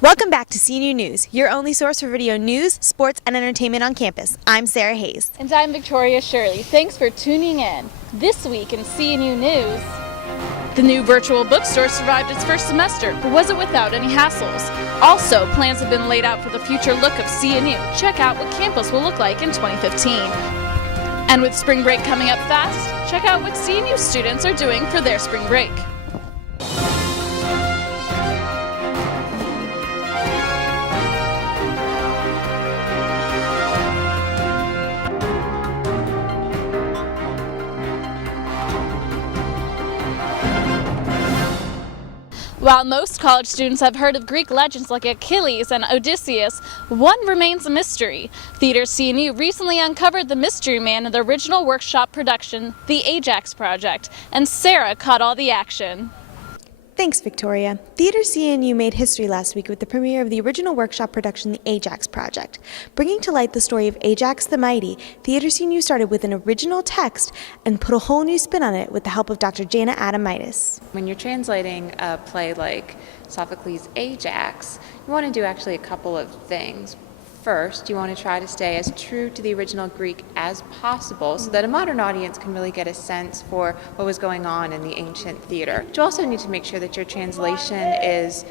Welcome back to CNU News, your only source for video news, sports, and entertainment on campus. I'm Sarah Hayes. And I'm Victoria Shirley. Thanks for tuning in. This week in CNU News, the new virtual bookstore survived its first semester, but was it without any hassles? Also, plans have been laid out for the future look of CNU. Check out what campus will look like in 2015. And with spring break coming up fast, check out what CNU students are doing for their spring break. While most college students have heard of Greek legends like Achilles and Odysseus, one remains a mystery. Theater CNU recently uncovered the mystery man in the original workshop production, The Ajax Project, and Sarah caught all the action. Thanks, Victoria. Theater CNU made history last week with the premiere of the original workshop production, The Ajax Project. Bringing to light the story of Ajax the Mighty, Theater CNU started with an original text and put a whole new spin on it with the help of Dr. Jana Adamitis. When you're translating a play like Sophocles' Ajax, you want to do actually a couple of things. First, you want to try to stay as true to the original Greek as possible so that a modern audience can really get a sense for what was going on in the ancient theater. You also need to make sure that your translation is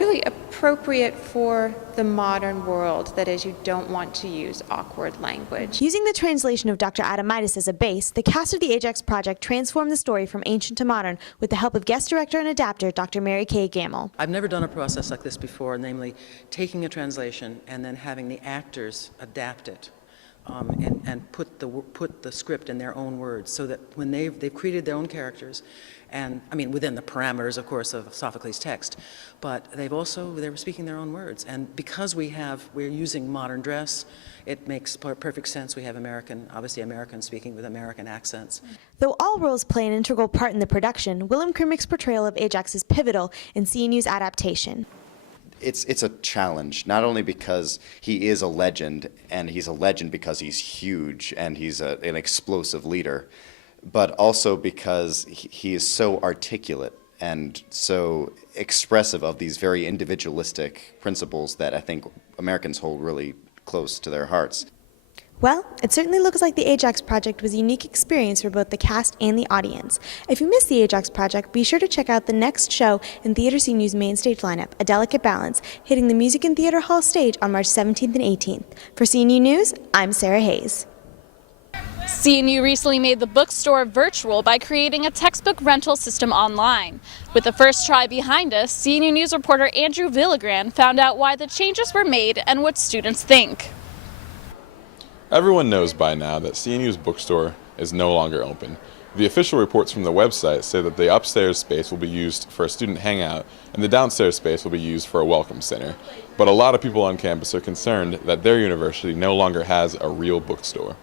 really appropriate for the modern world. That is, you don't want to use awkward language. Using the translation of Dr. Adamitis as a base, the cast of the Ajax Project transformed the story from ancient to modern with the help of guest director and adapter Dr. Mary Kay Gamble. I've never done a process like this before, namely taking a translation and then having the actors adapt it. And put the script in their own words, so that when they've created their own characters, and I mean within the parameters, of course, of Sophocles' text, but they were speaking their own words. And because we're using modern dress, it makes perfect sense. We have obviously Americans speaking with American accents. Though all roles play an integral part in the production, Willem Krumik's portrayal of Ajax is pivotal in CNU's adaptation. It's a challenge, not only because he is a legend, and he's a legend because he's huge and he's an explosive leader, but also because he is so articulate and so expressive of these very individualistic principles that I think Americans hold really close to their hearts. Well, it certainly looks like the Ajax Project was a unique experience for both the cast and the audience. If you missed the Ajax Project, be sure to check out the next show in Theater CNU's main stage lineup, A Delicate Balance, hitting the Music and Theater Hall stage on March 17th and 18th. For CNU News, I'm Sarah Hayes. CNU recently made the bookstore virtual by creating a textbook rental system online. With the first try behind us, CNU News reporter Andrew Villagran found out why the changes were made and what students think. Everyone knows by now that CNU's bookstore is no longer open. The official reports from the website say that the upstairs space will be used for a student hangout and the downstairs space will be used for a welcome center. But a lot of people on campus are concerned that their university no longer has a real bookstore.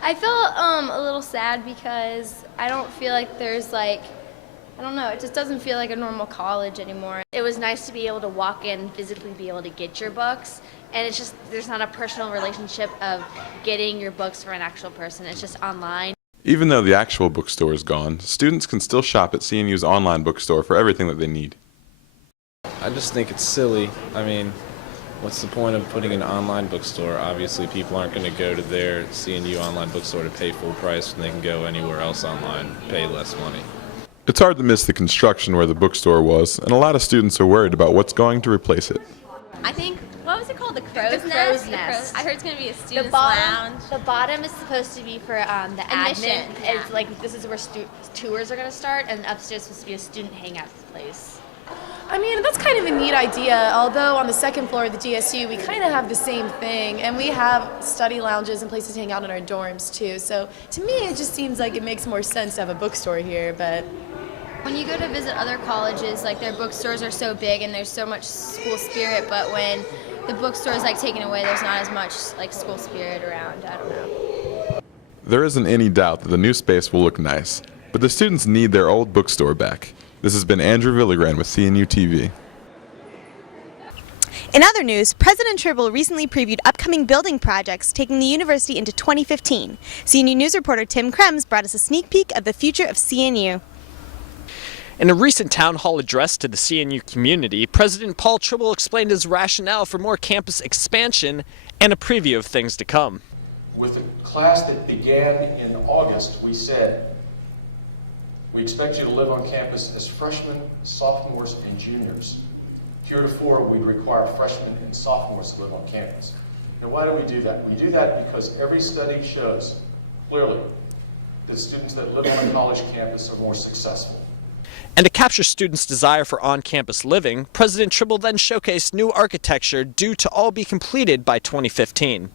I felt a little sad because I don't feel like there's I don't know, it just doesn't feel like a normal college anymore. It was nice to be able to walk in, physically be able to get your books, and it's just, there's not a personal relationship of getting your books from an actual person, it's just online. Even though the actual bookstore is gone, students can still shop at CNU's online bookstore for everything that they need. I just think it's silly. I mean, what's the point of putting an online bookstore? Obviously, people aren't going to go to their CNU online bookstore to pay full price when they can go anywhere else online, pay less money. It's hard to miss the construction where the bookstore was, and a lot of students are worried about what's going to replace it. I think, what was it called? The crow's nest? I heard it's going to be a student's lounge. lounge. The bottom is supposed to be for the Admission, admin. yeah. It's like, this is where tours are going to start, and upstairs is supposed to be a student hangout place. I mean, that's kind of a neat idea, although on the second floor of the GSU, we kind of have the same thing, and we have study lounges and places to hang out in our dorms, too. So, to me, it just seems like it makes more sense to have a bookstore here, but... When you go to visit other colleges, their bookstores are so big and there's so much school spirit, but when the bookstore is taken away, there's not as much school spirit around. I don't know. There isn't any doubt that the new space will look nice, but the students need their old bookstore back. This has been Andrew Villagran with CNU TV. In other news, President Tribble recently previewed upcoming building projects taking the university into 2015. CNU News reporter Tim Krems brought us a sneak peek of the future of CNU. In a recent town hall address to the CNU community, President Paul Tribble explained his rationale for more campus expansion and a preview of things to come. With the class that began in August, we said, we expect you to live on campus as freshmen, sophomores, and juniors. Heretofore, we'd require freshmen and sophomores to live on campus. Now, why do we do that? We do that because every study shows clearly that students that live on a college campus are more successful. And to capture students' desire for on-campus living, President Tribble then showcased new architecture due to all be completed by 2015.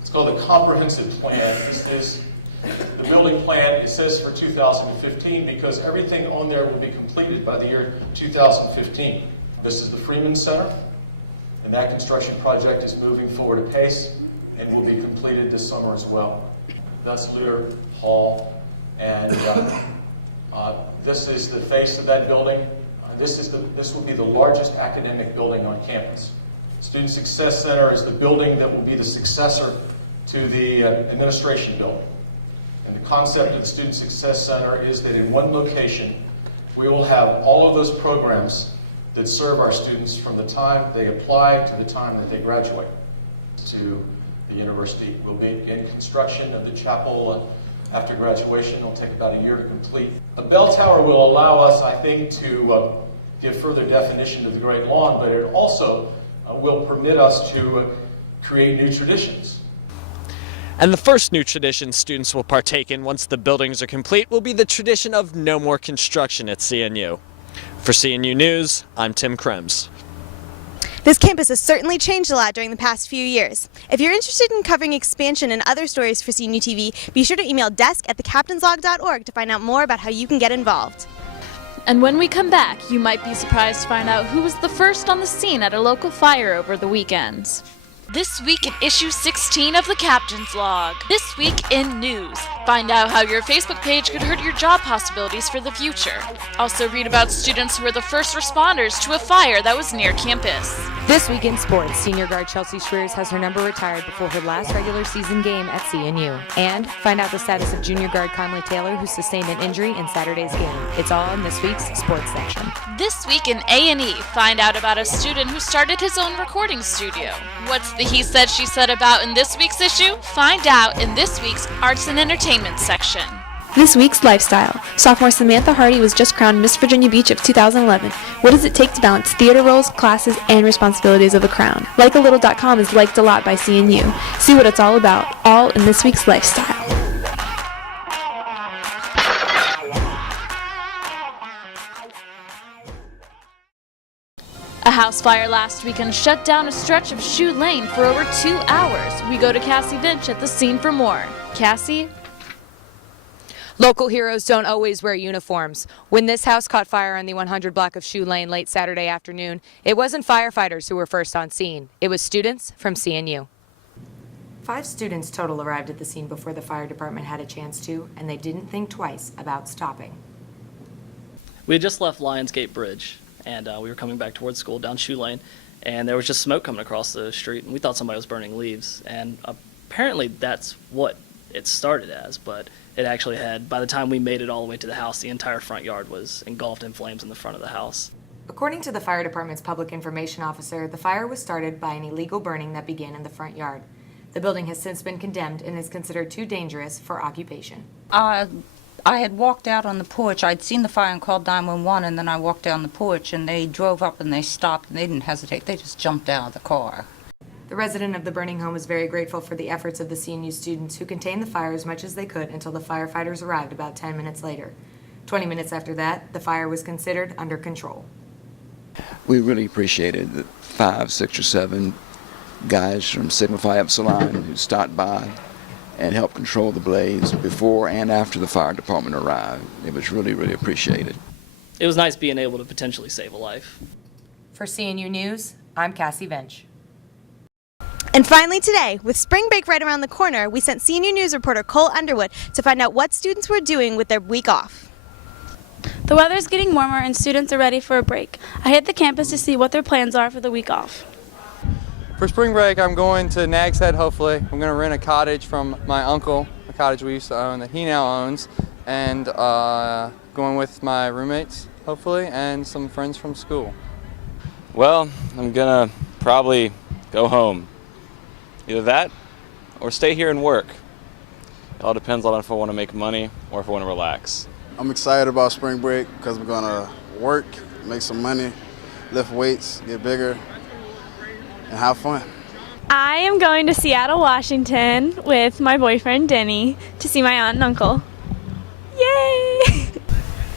It's called the comprehensive plan. This is the building plan. It says for 2015 because everything on there will be completed by the year 2015. This is the Freeman Center, and that construction project is moving forward apace and will be completed this summer as well. That's Lear Hall, and this is the face of that building. This will be the largest academic building on campus. Student Success Center is the building that will be the successor to the administration building. And the concept of the Student Success Center is that in one location, we will have all of those programs that serve our students from the time they apply to the time that they graduate to the university. We'll begin construction of the chapel after graduation. It'll take about a year to complete. A bell tower will allow us, I think, to give further definition to the Great Lawn, but it also will permit us to create new traditions. And the first new tradition students will partake in once the buildings are complete will be the tradition of no more construction at CNU. For CNU News, I'm Tim Krems. This campus has certainly changed a lot during the past few years. If you're interested in covering expansion and other stories for CNU TV, be sure to email desk@thecaptainslog.org to find out more about how you can get involved. And when we come back, you might be surprised to find out who was the first on the scene at a local fire over the weekends. This week in issue 16 of the Captain's Log. This week in news. Find out how your Facebook page could hurt your job possibilities for the future. Also read about students who were the first responders to a fire that was near campus. This week in sports, senior guard Chelsea Schreers has her number retired before her last regular season game at CNU. And find out the status of junior guard Conley Taylor, who sustained an injury in Saturday's game. It's all in this week's sports section. This week in A&E, find out about a student who started his own recording studio. What's the he said, she said about in this week's issue? Find out in this week's arts and entertainment section. This week's lifestyle. Sophomore Samantha Hardy was just crowned Miss Virginia Beach of 2011. What does it take to balance theater roles, classes, and responsibilities of a crown? LikeALittle.com is liked a lot by CNU. See what it's all about, all in this week's lifestyle. A house fire last weekend shut down a stretch of Shoe Lane for over 2 hours. We go to Cassie Vinch at the scene for more. Cassie? Local heroes don't always wear uniforms. When this house caught fire on the 100 block of Shoe Lane late Saturday afternoon, it wasn't firefighters who were first on scene. It was students from CNU. 5 students total arrived at the scene before the fire department had a chance to, and they didn't think twice about stopping. We had just left Lionsgate Bridge, and we were coming back towards school down Shoe Lane, and there was just smoke coming across the street, and we thought somebody was burning leaves. And apparently that's what it started as, but it actually had, by the time we made it all the way to the house, the entire front yard was engulfed in flames in the front of the house. According to the fire department's public information officer, the fire was started by an illegal burning that began in the front yard. The building has since been condemned and is considered too dangerous for occupation. I had walked out on the porch. I'd seen the fire and called 911, and then I walked down the porch, and they drove up and they stopped, and they didn't hesitate. They just jumped out of the car. The resident of the burning home was very grateful for the efforts of the CNU students who contained the fire as much as they could until the firefighters arrived about 10 minutes later. 20 minutes after that, the fire was considered under control. We really appreciated the 5, 6, or 7 guys from Sigma Phi Epsilon who stopped by and helped control the blaze before and after the fire department arrived. It was really, really appreciated. It was nice being able to potentially save a life. For CNU News, I'm Cassie Vinch. And finally today, with spring break right around the corner, we sent CNU News reporter Cole Underwood to find out what students were doing with their week off. The weather's getting warmer and students are ready for a break. I hit the campus to see what their plans are for the week off. For spring break, I'm going to Nag's Head, hopefully. I'm going to rent a cottage from my uncle, a cottage we used to own that he now owns. and going with my roommates, hopefully, and some friends from school. Well, I'm gonna probably go home. Either that or stay here and work. It all depends on if I want to make money or if I want to relax. I'm excited about spring break because we're gonna work, make some money, lift weights, get bigger, and have fun. I am going to Seattle, Washington with my boyfriend Denny to see my aunt and uncle. Yay!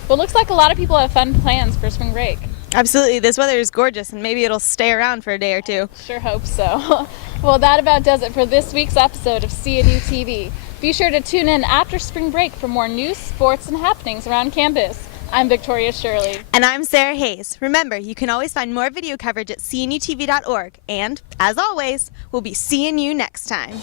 Well, looks like a lot of people have fun plans for spring break. Absolutely. This weather is gorgeous, and maybe it'll stay around for a day or two. Sure hope so. Well, that about does it for this week's episode of CNU TV. Be sure to tune in after spring break for more news, sports, and happenings around campus. I'm Victoria Shirley. And I'm Sarah Hayes. Remember, you can always find more video coverage at cnutv.org. And, as always, we'll be seeing you next time.